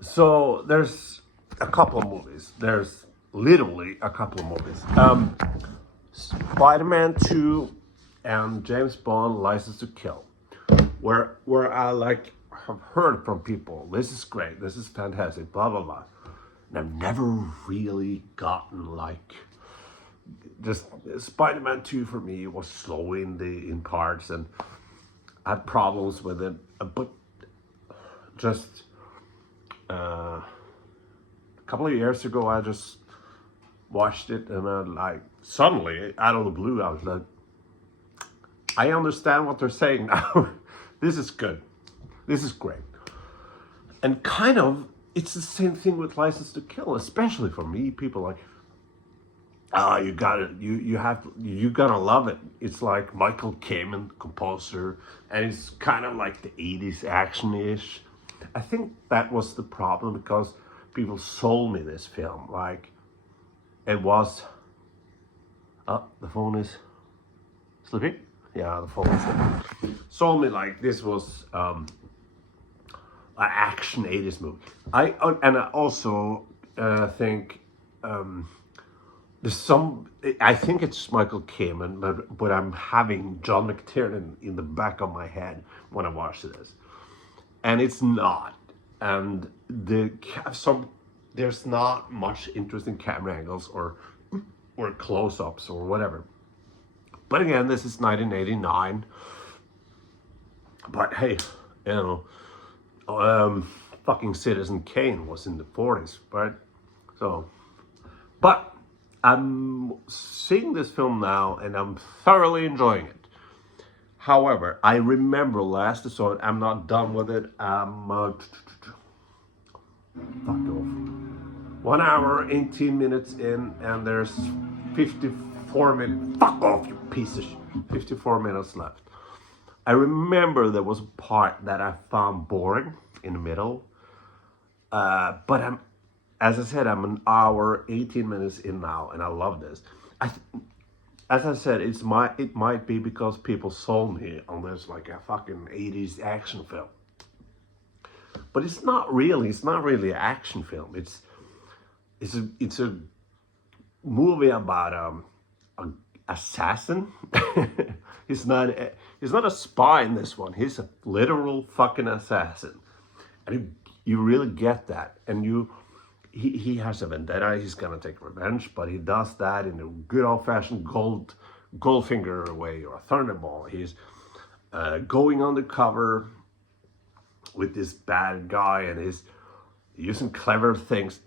So there's a couple of movies. There's literally a couple of movies. Spider-Man 2 and James Bond License to Kill. Where I like have heard from people, this is great, this is fantastic, blah blah blah. And I've never really gotten like just Spider-Man 2 for me was slow in parts and I had problems with it. But just a couple of years ago I just watched it and I like suddenly out of the blue I was like, I understand what they're saying now. This is good. This is great. And kind of, it's the same thing with License to Kill, especially for me. People like, oh, you got it. You gotta love it. It's like Michael Kamen, composer, and it's kind of like the '80s action-ish. I think that was the problem because people sold me this film like it was. Oh, the phone is sleeping. Yeah, the phone is sleeping. Sold me like this was an action '80s movie. I also think. There's some. I think it's Michael Kamen, but I'm having John McTiernan in the back of my head when I watch this, and it's not. And there's not much interesting camera angles or close-ups or whatever. But again, this is 1989. But hey, you know, fucking Citizen Kane was in the 40s, right? So, but. I'm seeing this film now and I'm thoroughly enjoying it. However, I remember last I saw it, I'm not done with it. Fuck off. 1 hour, 18 minutes in, and there's 54 minutes. Fuck off, you piece of shit. 54 minutes left. I remember there was a part that I found boring in the middle. But as I said, I'm 1 hour, 18 minutes in now, and I love this. As I said, it might be because people sold me on this like a fucking '80s action film, but it's not really. It's not really an action film. It's a movie about a assassin. He's not a spy in this one. He's a literal fucking assassin, and you really get that, and he has a vendetta. He's gonna take revenge, but he does that in a good old-fashioned Goldfinger way or a Thunderball. He's going undercover with this bad guy, and he's using clever things.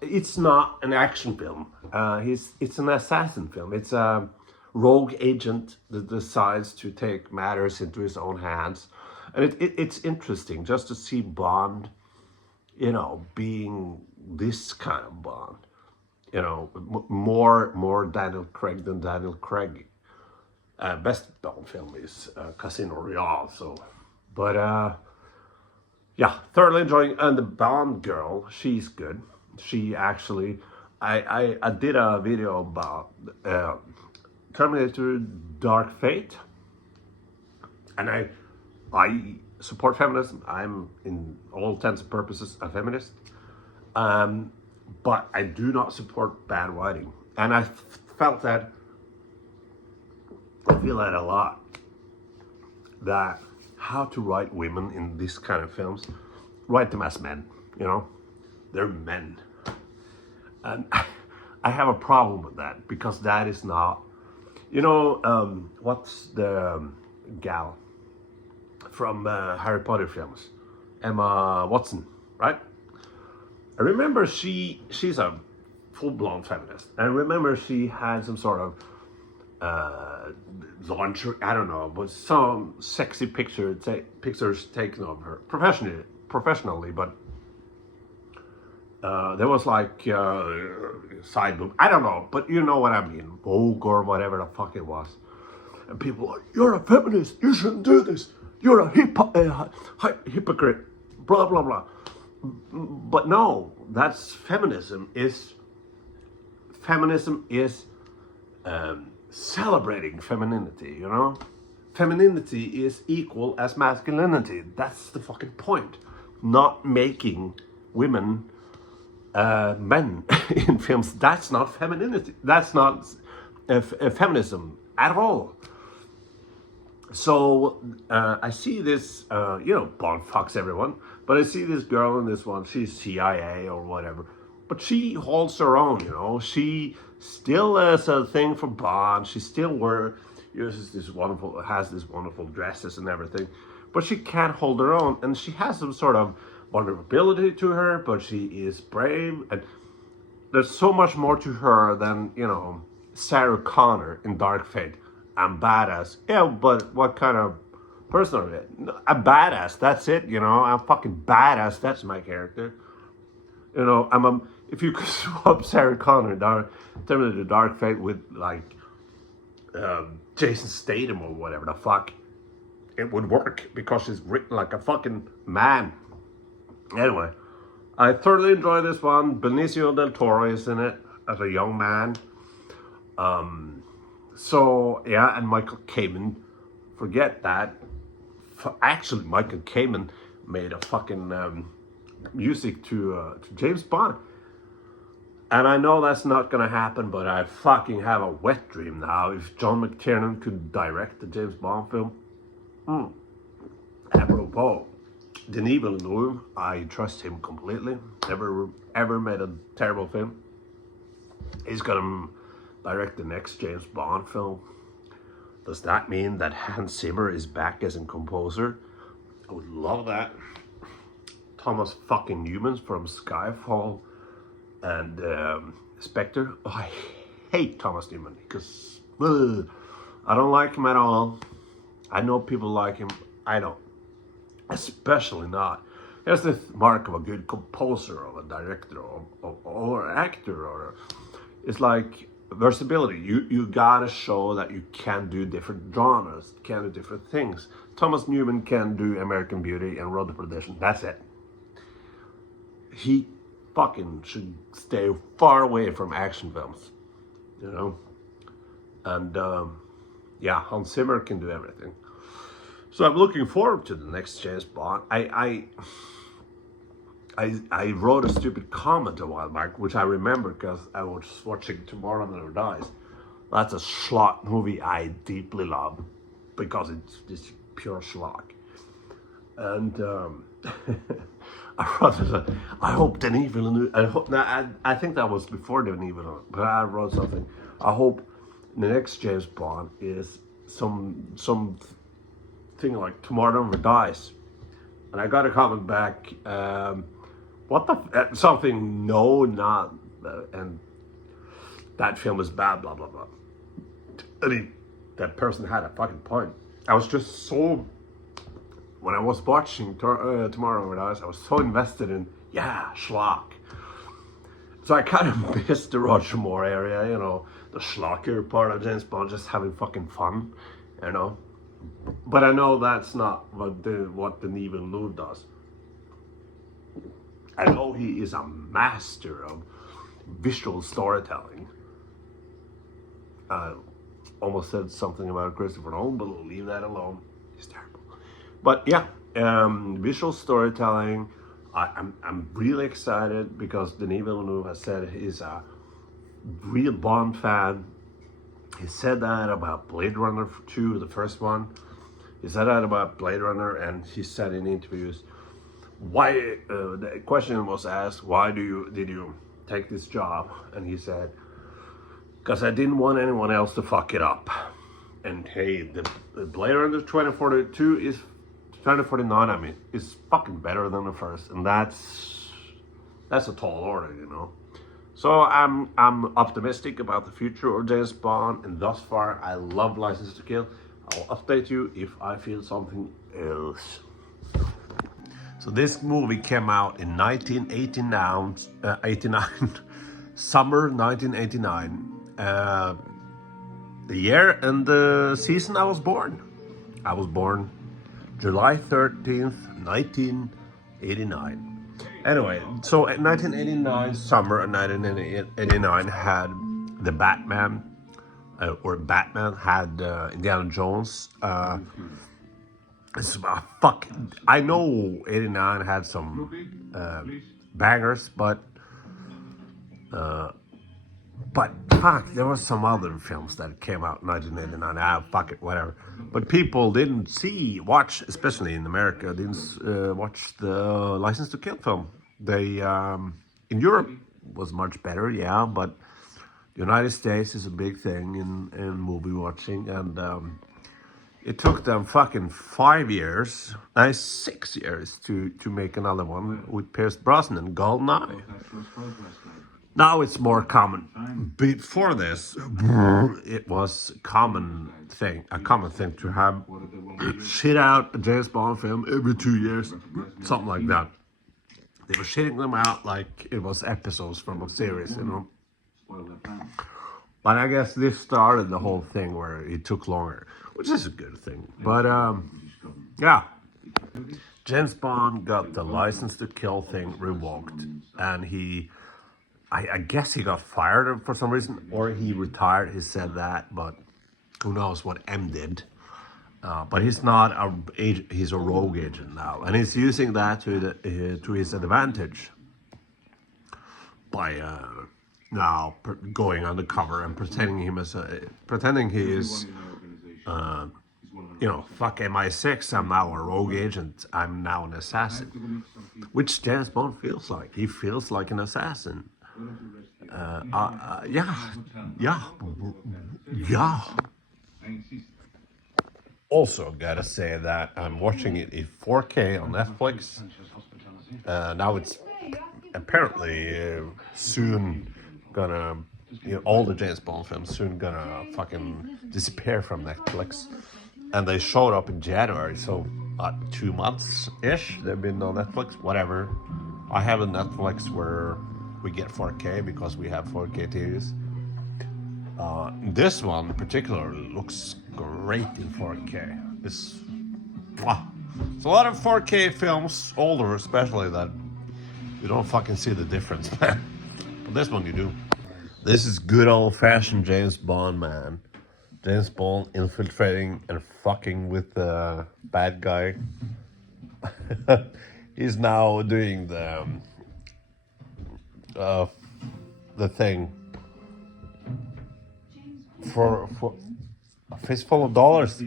It's not an action film. It's an assassin film. It's a rogue agent that decides to take matters into his own hands, and it's interesting just to see Bond, being this kind of Bond, more Daniel Craig than Daniel Craig. Best Bond film is Casino Royale. So, but yeah, thoroughly enjoying. And the Bond girl, she's good. She actually, I did a video about Terminator Dark Fate, and I support feminism. I'm, in all intents and purposes, a feminist. But I do not support bad writing. And I feel that a lot. That how to write women in this kind of films, write them as men, They're men. And I have a problem with that because that is not, what's the gal from Harry Potter films? Emma Watson, right? I remember she's a full-blown feminist. I remember she had some sort of launcher, I don't know, but some sexy pictures taken of her professionally, but there was like side boob, I don't know, but you know what I mean, Vogue or whatever the fuck it was. And people were like, you're a feminist, you shouldn't do this, you're a hypocrite, blah blah blah. But no, that's feminism is celebrating femininity, Femininity is equal as masculinity. That's the fucking point. not making women men in films. That's not femininity. That's not feminism at all. So I see this, Bond fucks everyone, but I see this girl in this one. She's CIA or whatever, but she holds her own. She still has a thing for Bond. She still has this wonderful dresses and everything, but she can't hold her own, and she has some sort of vulnerability to her. But she is brave, and there's so much more to her than Sarah Connor in Dark Fate. I'm badass. Yeah, but what kind of person are you? I'm badass. That's it. I'm fucking badass. That's my character. If you could swap Sarah Connor Terminator Dark Fate with like Jason Statham or whatever the fuck, it would work because she's written like a fucking man. Anyway, I thoroughly enjoy this one. Benicio del Toro is in it as a young man. So, yeah, and Michael Kamen, forget that. Actually, Michael Kamen made a fucking music to James Bond. And I know that's not gonna happen, but I fucking have a wet dream now. If John McTiernan could direct the James Bond film. Apropos, Denis Villeneuve, I trust him completely. Never ever made a terrible film. He's gonna direct the next James Bond film. Does that mean that Hans Zimmer is back as a composer? I would love that. Thomas fucking Newman from Skyfall and Spectre. Oh, I hate Thomas Newman because I don't like him at all. I know people like him. I don't. Especially not. Here's the mark of a good composer or a director or actor. It's like versatility. You gotta show that you can do different genres, can do different things. Thomas Newman can do American Beauty and Road to Perdition. That's it. He fucking should stay far away from action films, And yeah, Hans Zimmer can do everything. So I'm looking forward to the next James Bond. I wrote a stupid comment a while back, which I remember because I was watching Tomorrow Never Dies. That's a schlock movie I deeply love because it's just pure schlock. And I hope Denis Villeneuve. I think that was before Denis Villeneuve, but I wrote something. I hope the next James Bond is some thing like Tomorrow Never Dies. And I got a comment back. What the something? No, not and that film is bad. Blah blah blah. And that person had a fucking point. I was just so when I was watching Tomorrow Never Dies, I was so invested in schlock. So I kind of missed the Roger Moore area, the schlocker part of James Bond, just having fucking fun, But I know that's not what Denis Villeneuve does. I know he is a master of visual storytelling. I almost said something about Christopher Nolan, but we'll leave that alone. He's terrible. But yeah, visual storytelling. I'm really excited because Denis Villeneuve has said he's a real Bond fan. He said that about Blade Runner 2, the first one. He said that about Blade Runner, and he said in interviews, why the question was asked, why did you take this job? And he said, because I didn't want anyone else to fuck it up. And hey, the Blade Runner 2049 is fucking better than the first, and that's a tall order, So I'm optimistic about the future of James Bond, and thus far I love License to Kill. I'll update you if I feel something else. So this movie came out in 1989, summer 1989. The year and the season I was born. I was born July 13th, 1989. Anyway, so in 1989, summer of 1989 had the Batman, Batman had Indiana Jones, It's fuck. I know '89 had some bangers, but fuck, there was some other films that came out in 1989. Ah, fuck it, whatever. But people didn't watch, especially in America, didn't watch the License to Kill film. They in Europe was much better, yeah, but the United States is a big thing in movie watching, and it took them fucking 5 years, 6 years to make another one with Pierce Brosnan, GoldenEye. Now it's more common. Before this, it was a common thing to have shit out a James Bond film every 2 years, something like that. They were shitting them out like it was episodes from a series, you know. But I guess this started the whole thing where it took longer, which is a good thing. But yeah, James Bond got the License to Kill thing revoked, and I guess he got fired for some reason, or he retired. He said that, but who knows what M did. But he's not he's a rogue agent now, and he's using that to his advantage by now going undercover and pretending he is fuck MI6. I'm now a rogue agent. I'm now an assassin, which James Bond feels like. He feels like an assassin. Yeah. Also, gotta say that I'm watching it in 4K on Netflix. Now it's apparently soon gonna, all the James Bond films soon gonna fucking disappear from Netflix. And they showed up in January, so 2 months ish they've been on Netflix. Whatever. I have a Netflix where we get 4K because we have 4K TVs. This one in particular looks great in 4K. It's a lot of 4K films, older especially, that you don't fucking see the difference, man. But this one you do. This is good old-fashioned James Bond, man. James Bond infiltrating and fucking with the bad guy. He's now doing the thing for a fistful of dollars,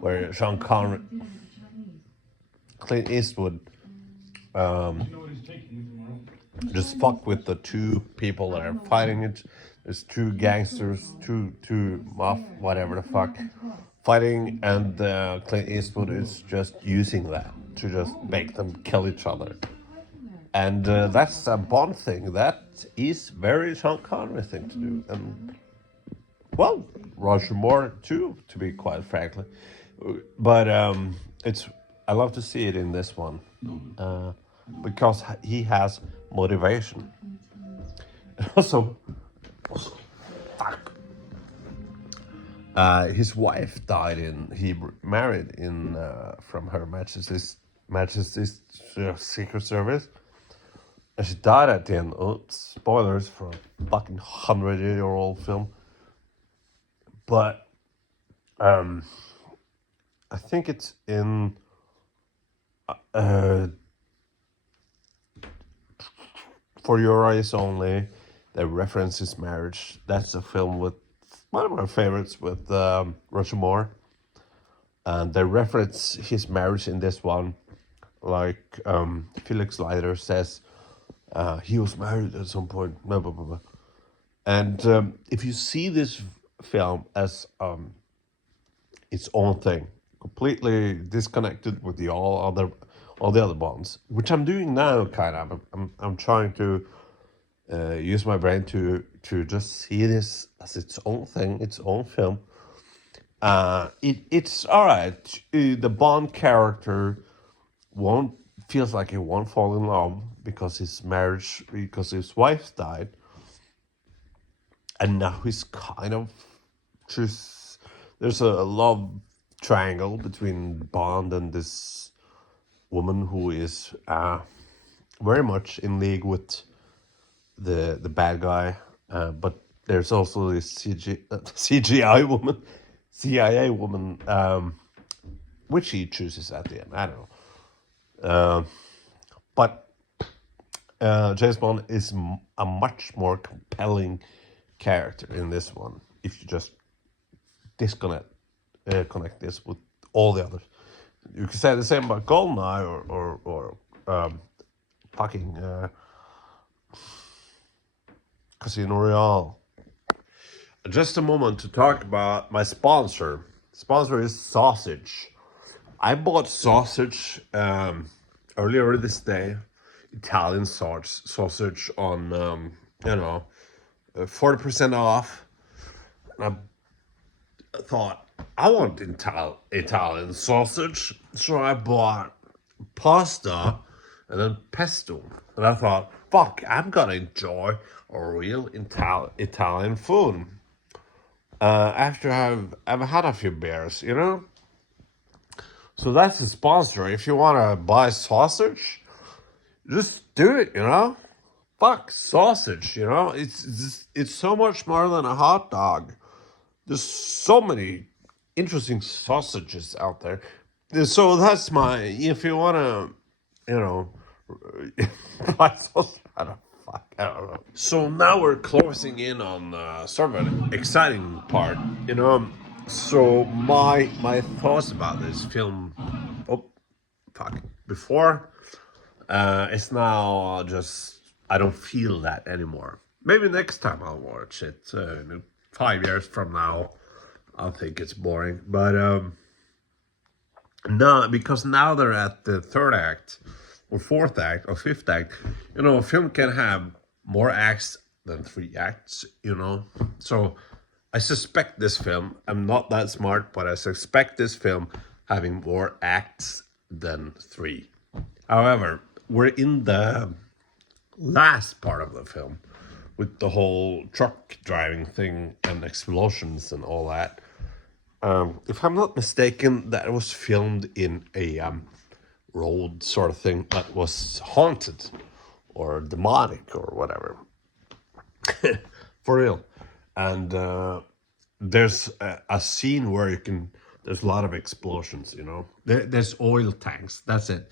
where Sean Connery, Clint Eastwood, just fuck with the two people that are fighting it. There's two gangsters, two whatever the fuck, fighting, and Clint Eastwood is just using that to just make them kill each other. And that's a Bond thing. That is very Sean Connery thing to do. And, well, Roger Moore too, to be quite frankly. But I love to see it in this one. Because he has motivation. Also, fuck. His wife died he married in from Her Majesty's Secret Service. And she died at the end. Oh, spoilers for a fucking 100-year-old film. But I think it's in For Your Eyes Only. They reference his marriage. That's a film with one of my favorites with Roger Moore. And they reference his marriage in this one. Like Felix Leiter says, he was married at some point, blah, blah, blah, blah. And if you see this film as its own thing, completely disconnected with all the other Bonds, which I'm doing now, kind of. I'm trying to use my brain to just see this as its own thing, its own film. It's all right. The Bond character feels like he won't fall in love because his wife died, and now he's kind of just, there's a love triangle between Bond and this woman who is very much in league with the bad guy, but there's also this CGI woman, CIA woman, which he chooses at the end. I don't know. But James Bond is a much more compelling character in this one. If you just connect this with all the others, you can say the same about GoldenEye or fucking Casino Royale. Just a moment to talk about my sponsor. Sponsor is sausage. I bought sausage earlier this day, Italian sausage on 40% off. And I thought I want Italian sausage, so I bought pasta and then pesto. And I thought, fuck, I'm gonna enjoy a real Italian food. After I've had a few beers, you know. So that's the sponsor. If you want to buy sausage, just do it, you know. Fuck sausage, you know. It's so much more than a hot dog. There's so many interesting sausages out there. So that's my. If you want to, you know, buy sausage. I don't know. So now we're closing in on sort of an exciting part, you know. So my thoughts about this film, before, it's now just I don't feel that anymore. Maybe next time I'll watch it. 5 years from now, I'll think it's boring. But no, because now they're at the third act, or fourth act, or fifth act. You know, a film can have more acts than 3 acts. You know, so I suspect this film. I'm not that smart, but I suspect this film having more acts than 3. However, we're in the last part of the film with the whole truck driving thing and explosions and all that. If I'm not mistaken, that was filmed in a road sort of thing that was haunted or demonic or whatever. For real. And there's a scene where there's a lot of explosions, you know. There's oil tanks, that's it.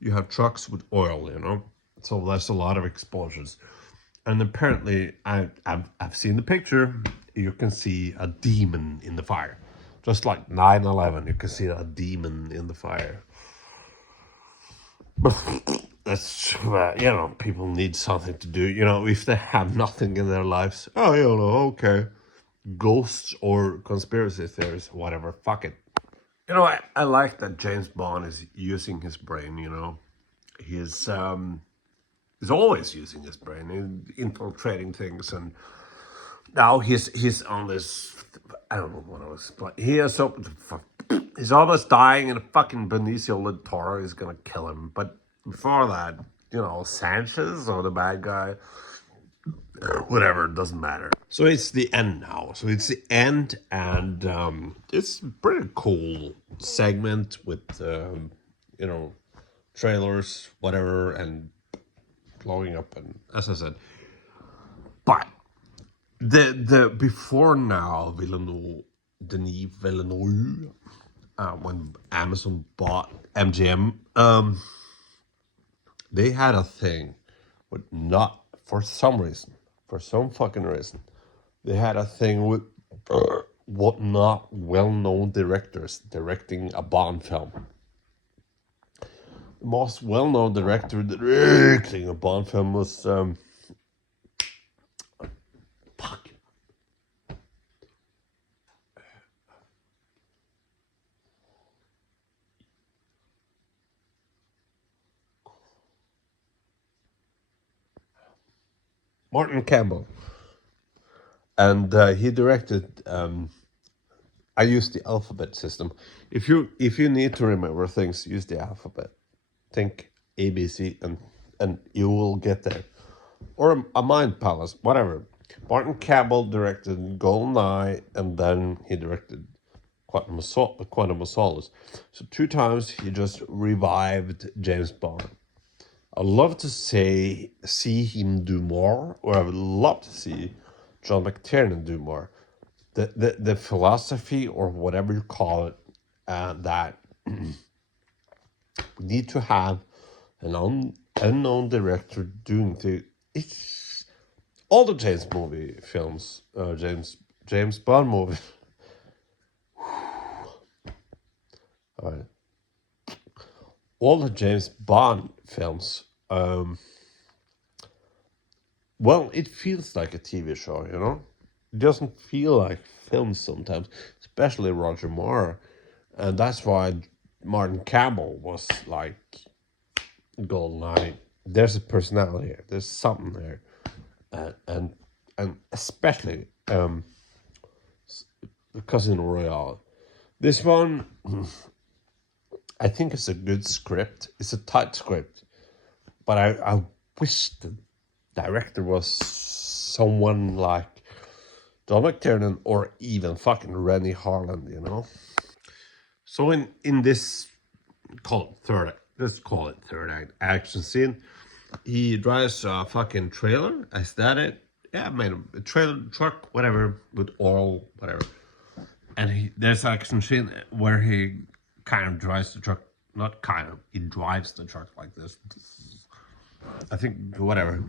You have trucks with oil, you know. So there's a lot of explosions. And apparently, I've seen the picture, you can see a demon in the fire. Just like 9/11, you can see a demon in the fire. But that's, you know, people need something to do. You know, if they have nothing in their lives, oh, you know, okay. Ghosts or conspiracy theories, whatever, fuck it. You know, I like that James Bond is using his brain, you know. He's always using his brain, infiltrating things, and now he's on this. I don't know what I was. He's almost dying, and fucking Benicio del Toro is gonna kill him. But before that, you know, Sanchez or the bad guy, whatever, it doesn't matter. So it's the end now. So it's the end, and it's a pretty cool segment with you know, trailers, whatever, and blowing up, and as I said, but the before now Denis Villeneuve, when Amazon bought MGM, they had a thing with not for some fucking reason, they had a thing with what not well-known directors directing a Bond film. The most well-known director directing a Bond film was Martin Campbell, and he directed. I use the alphabet system. If you need to remember things, use the alphabet. Think ABC, and you will get there. Or a mind palace, whatever. Martin Campbell directed GoldenEye, and then he directed Quantum of Solace. So 2 times he just revived James Bond. I'd love to see him do more, or I would love to see John McTiernan do more. The philosophy, or whatever you call it, that we need to have an unknown director doing it's all the James movie films, James Bond movies. All right. All the James Bond films. Well, it feels like a TV show, you know? It doesn't feel like films sometimes, especially Roger Moore. And that's why Martin Campbell was like GoldenEye. There's a personality here. There's something there. And especially Casino Royale. This one, I think it's a good script. It's a tight script. But I wish the director was someone like John McTiernan or even fucking Rennie Harlan, you know? So in this, let's call it third act action scene, he drives a fucking trailer. Is that it? Yeah, man, a trailer, truck, whatever, with oil, whatever. And there's action scene where he kind of drives the truck, not kind of, he drives the truck like this. I think, whatever.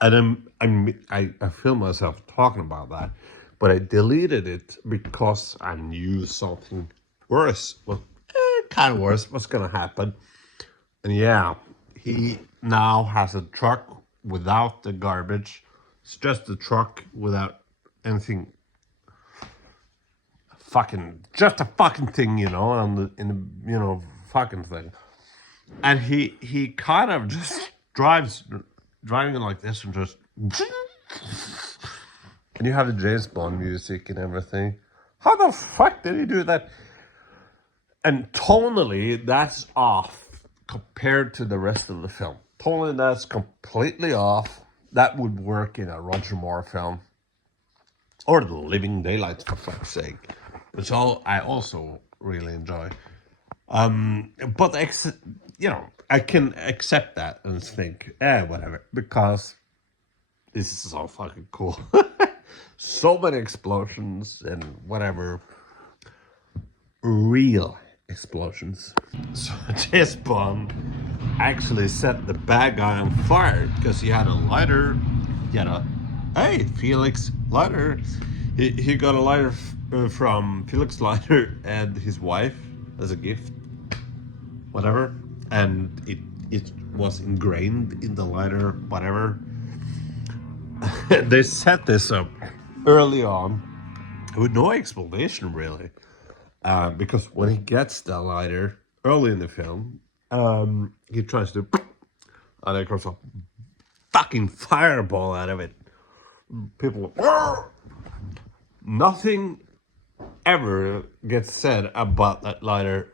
And I filmed myself talking about that, but I deleted it because I knew something worse, kind of worse, what's gonna happen. And yeah, he now has a truck without the garbage. It's just a truck without anything. Just a fucking thing, you know, fucking thing. And he kind of just driving like this and just. And you have the James Bond music and everything. How the fuck did he do that? And tonally, that's off compared to the rest of the film. Tonally, that's completely off. That would work in a Roger Moore film. Or The Living Daylights, for fuck's sake. Which I also really enjoy. But, I can accept that and think, whatever. Because this is so fucking cool. So many explosions and whatever. Real explosions. So James Bond actually set the bad guy on fire because he had a lighter. Hey, Felix lighter. He got a lighter from Felix Leiter and his wife as a gift, whatever, and it was ingrained in the lighter, whatever. They set this up early on with no explanation really, because when he gets the lighter early in the film, he tries to, and there comes a fucking fireball out of it. People, nothing ever gets said about that lighter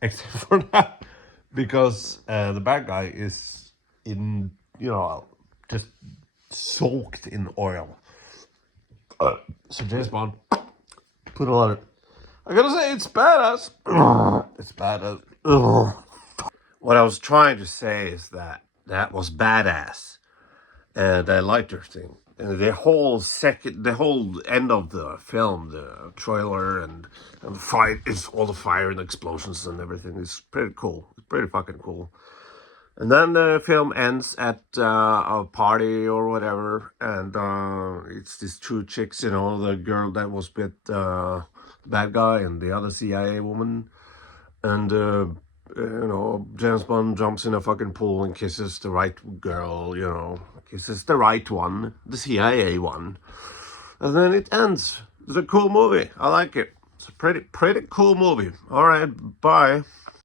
except for that, because the bad guy is in, just soaked in oil. So James Bond put a lot of, I gotta say, it's badass. It's badass. What I was trying to say is that was badass, and I liked her thing. And the whole end of the film, the trailer and the fight, is all the fire and explosions and everything is pretty cool. It's pretty fucking cool. And then the film ends at a party or whatever, and it's these two chicks, the girl that was with the bad guy and the other CIA woman, and James Bond jumps in a fucking pool and kisses the right girl, kisses the right one, the CIA one, and then it ends. It's a cool movie. I like it. It's a pretty cool movie. All right, bye.